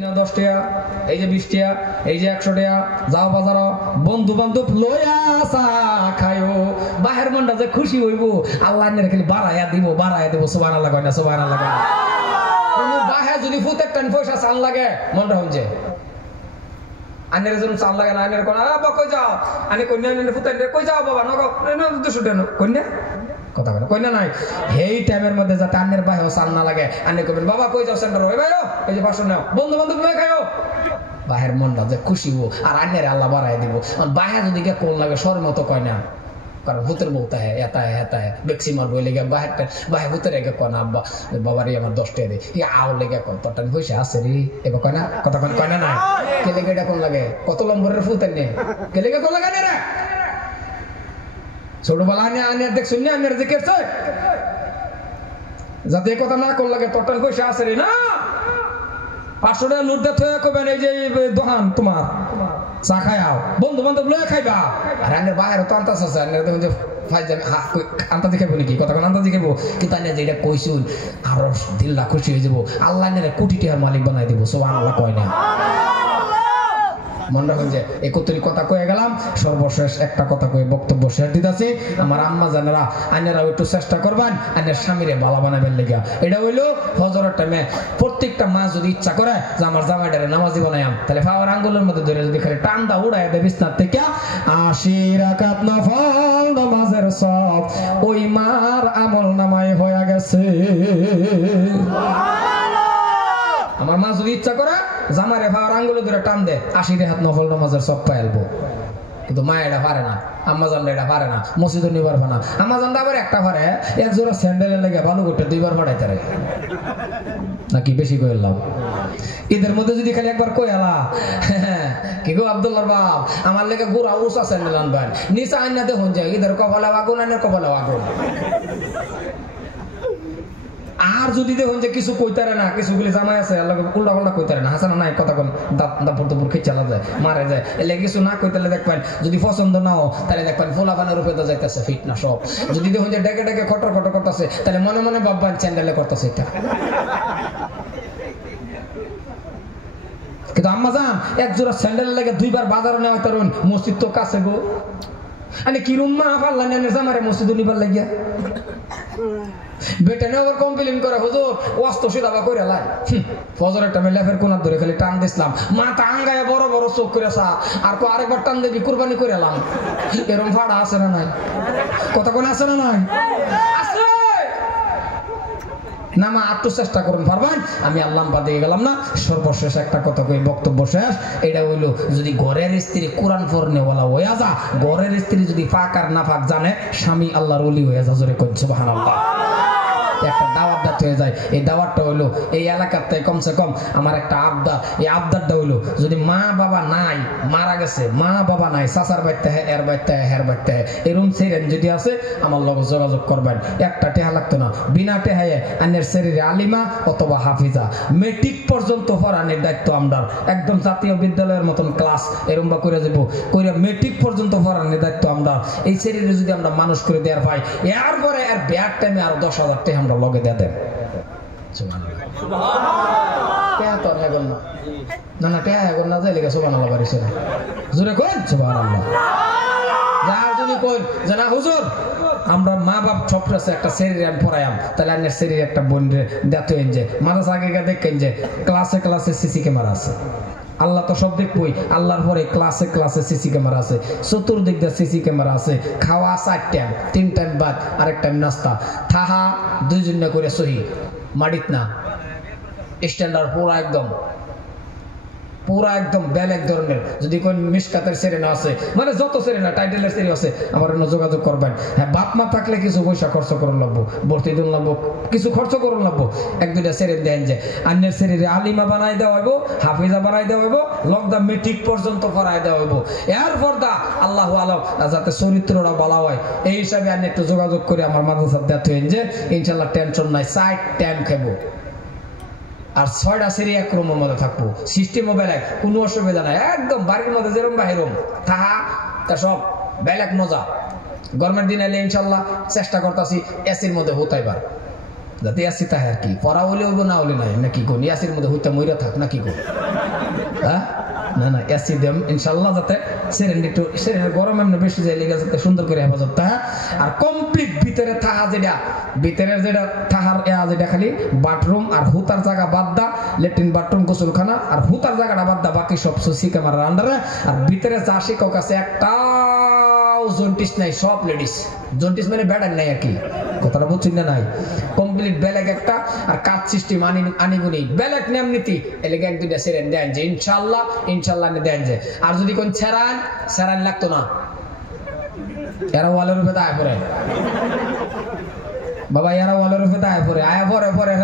10 টাকা, এই যে 20 টাকা, এই যে 100 টাকা, যাও বাজার বন্ধু বান্ধব লইয়া চা খায়ো, বাহের মনটা যে খুশি হইব, আল্লাহ খালি বাড়াইয়া দিব। সুবহানাল্লাহ কয় না? সুবহানাল্লাহ কয় না? কোন বাহে যদি ফুতের টান পয়সা চাল লাগে মনটা হচ্ছে আনের জন্য চাল লাগে না, আনের কোন বাবা কই যাও, আনি কন্যা আনে ফুতের কই যাও বাবা নগো 200 টাকা কন্যা কথা বলে কন্যা নাই। এই টাইমের মধ্যে যাতে আন্নের বাহেও চাল না লাগে, আনে কবেন বাবা কই যাও সেন্টার ওই ভাইও এই যে 500 নাও, বন্ধু বান্ধব লয়ে খায়ো, বাহের মনটা যে খুশি হো আর আন্নের আল্লাহ বাড়াই দিব। বাহে যদি কে কোন লাগে সর মতো কয় না, কারণ ভূতের বলতে হয় এটা বেক্সি মারবো লেগে বাহে ভূতের এগে কয় না আব্বা বাবারই আমার 10 টাকা দেয় আও লেগে কয় তোর টান পয়সা আছে রে এবার কয় না কথা কয় না না কে লেগে এটা কোন লাগে কত লম্বরের ভূতের নেই কে লেগে কোন লাগে না রে ছোটবেলা আনে দেখ শুনি আনের যে কেছে যাতে কথা না কোন লাগে তোর টান পয়সা আছে রে না 500 টাকা লুট দে থয়ে কবেন এই যে দোকান তোমার চা খায়াও বন্ধু বান্ধব লয়ে খাইবা আর আনের বাইরে তো আনতাছ আছে আনের দেখুন যে আন্তাজি খাইব নাকি কথা কোন আন্তাজি খাইব কিন্তু আনে যেটা কইছুন আরো দিল্লা খুশি হয়ে যাব আল্লাহ নের কোটি টাকার মালিক বানাই দিব সুবহানাল্লাহ কয় না মনে রাখুন যে 71 কথা কয়ে গেলাম সর্বশেষ একটা কথা কয়ে বক্তব্য শেষ দিতেছি আমার আম্মা জানেরা আইনেরাও একটু চেষ্টা করবেন আইনের স্বামীরে বালা বানাবেন লেগে এটা হইলো ফজরের টাইমে প্রত্যেকটা মা যদি ইচ্ছা করে যে আমার জামাইটারে নামাজি বানায়াম তাহলে পাওয়ার আঙ্গুলের মধ্যে ধরে যদি খালি টান্দা উড়াই দেয় বিছনার থেকে 80 রাকাত নফল নামাজের সব ওই মার আমল নামায় হয়ে গেছে আমার মা যদি ইচ্ছা করে জামারে ভাড় আঙ্গুলে ধরে টান দে 80 রাকাত নফল নামাজের সব পাইলবো কিন্তু মা এটা পারে না আম্মা জান এটা পারে না মসজিদে নিবার পারে না আম্মা জান আবার একটা পারে এক জোড়া স্যান্ডেলে লেগে ভালো করতে 2 বার পড়াইতে রে নাকি বেশি কইলাম ঈদের মধ্যে যদি খালি একবার কইলা কি গো আব্দুল্লাহর বাপ আমার লেগে গোরা উসা স্যান্ডেল আনবেন নিচে আইনা দেখুন যে ঈদের কপালে আগুন আনের কপালে আগুন আর যদি দেখুন যে কিছু কইতারে না কিছু গুলি জামাই আছে আল্লাহ উল্টা পাল্টা কইতারে না হাসানা নাই কথা কোন দাপুর খেচালা যায় মারে যায় এলে কিছু না কইতালে দেখবেন যদি পছন্দ নাও তাহলে দেখবেন ফোলাফানের রূপে তো যাইতেছে ফিট না সব যদি দেখুন যে ডেকে ডেকে খটর খটর করতেছে তাহলে মনে মনে ভাববেন চ্যান্ডেলে করতেছে এটা কিন্তু আম্মা জান এক জোড়া স্যান্ডেল লাগে 2 বার বাজারে নেওয়া তরুণ মসজিদ তো কাছে গো আরে কি রুম মা আল্লাহ নেনে জামারে মসজিদে নিবার লাগিয়া বেটা না আবার কমপ্লেইন করে হুজুর ওয়াস্ত সিদাবা কইরা লাই ফজরের টাইমে লেফের কোণার ধরে খালি টান দিছলাম মাথা আঙ্গায় বড় বড় চোখ কইরাছা আর কো আরেকবার টান দেবি কুরবানি কইরালাম এরকম ফাড়া আছে না নাই কথা কোন আছে না নাই আছে না মা আত্ম চেষ্টা করুন পারবেন আমি আল্লাহ বাদে গেলাম না সর্বশেষ একটা কথা কই বক্তব্য শেষ এটা হইলো যদি ঘরের স্ত্রী কোরআন পড়নে ওয়ালা হইয়া যা ঘরের স্ত্রী যদি পাক আর না পাক জানে স্বামী আল্লাহর ওলি হইয়া যা জোরে কই সুবহানাল্লাহ একটা দাওয়াত দিতে হয়ে যায় এই দাওয়াতটা হলো এই এলাকাতে কমসে কম আমার একটা আবদার এই আবদারটা হলো যদি মা বাবা নাই মারা গেছে মা বাবা নাই চাচার বাইতে এর বাইতে হের বাইতে এরকম সেরেন যদি আছে আমার লগে যোগাযোগ করবেন একটা টেহা লাগতো না বিনা টেহায়ে আনের শরীরে আলিমা অথবা হাফিজা মেট্রিক পর্যন্ত পড়ানোর দায়িত্ব আমরা একদম জাতীয় বিদ্যালয়ের মতন ক্লাস এরকম বা করে দেবো কইরা মেট্রিক পর্যন্ত পড়ানোর দায়িত্ব আমরা এই শরীরে যদি আমরা মানুষ করে দেওয়ার পাই এরপরে এর ব্যাগ টাইমে আরো 10,000 টাকা আমরা লগে দিয়ে দেন না না টেহা এখন না যাই লেগে সুবহানাল্লাহ বাড়িছে জোরে কোন সুবহানাল্লাহ যার যদি কোন জানা হুজুর আমরা মা বাপ ছপরাছে একটা শরীরে আমি পড়াইম তাহলে আনের শরীরে একটা বোন দেখতে যে মাঝে আগে দেখেন যে ক্লাসে ক্লাসে সিসি ক্যামেরা আছে আল্লাহ তো সব দেখবই আল্লাহর পরে ক্লাসে ক্লাসে সিসি ক্যামেরা আছে চতুর্দিক দিয়ে সিসি ক্যামেরা আছে খাওয়া 4 টাইম 3 টাইম বাদ আরেক টাইম নাস্তা থাহা 2 জন করে সহি মাডিত না স্ট্যান্ডার্ড পুরা একদম বেলেগ ধরনের যদি কোন মিসকাতের সেরেনা আছে মানে যত সেরেনা টাইটেলের সেরি আছে আমার অন্য যোগাযোগ করবেন হ্যাঁ বাপ মা থাকলে কিছু পয়সা খরচ করুন লাগবো ভর্তি দিন লাগবো কিছু খরচ করুন লাগবো 1-2টা সেরেন দেন যে অন্যের শরীরে আলিমা বানাই দেওয়া হইব হাফিজা বানাই দেওয়া হইব লগদা মেট্রিক পর্যন্ত পড়াই দেওয়া হইব এরপর দা আল্লাহু আলাম যাতে চরিত্রটা বলা হয় এই হিসাবে আমি একটু যোগাযোগ করে আমার মাদ্রাসার দেওয়া হইন যে ইনশাল্লাহ টেনশন নাই 4 টাইম খাবো আর 6টা সেরি এক রুমের মধ্যে থাকবো সিস্টেম মোবাইল কোনো অসুবিধা নাই একদম বাড়ির মধ্যে যেরকম বাহিরম তাহা তা সব বেলেগ মজা গরমের দিন এলে ইনশাল্লাহ চেষ্টা করতেছি এসির মধ্যে হতাইবার যাতে এসি তাহে আর কি পড়া হলে হইব না হলে নাই নাকি কোন এসির মধ্যে হইতে মইরা থাক নাকি কোন হ্যাঁ না না এসি দেম ইনশাআল্লাহ যাতে সেরেন্ডি গরম এমনি বেশি যায় লেগে যাতে সুন্দর করে হেফাজত তাহা আর কমপ্লিট ভিতরে থাকা যেটা ভিতরের যেটা থাকার যেটা খালি বাথরুম আর হুতার জায়গা বাদ দা ল্যাট্রিন বাথরুম গোসলখানা আর হুতার জায়গাটা বাদ দা বাকি সব সুসি ক্যামেরার আন্ডারে আর ভিতরে যা শিক্ষক আছে একটা জন্টিস নাই সব লেডিস জন্টিস মানে ব্যাডার নাই আর কি কথাটা বুঝছেন না নাই কমপ্লিট বেলেগ একটা আর কাজ সিস্টেম আনিগুনি বেলেগ নিয়ম নীতি এলাকা এক দুইটা সেরেন দেন যে ইনশাআল্লাহ দেন যে আর যদি কোন সেরান লাগতো না এরা ওয়ালের উপরে আয় পড়ে বাবা এরা ওয়ালের উপরে আয় পড়ে আয়া পরে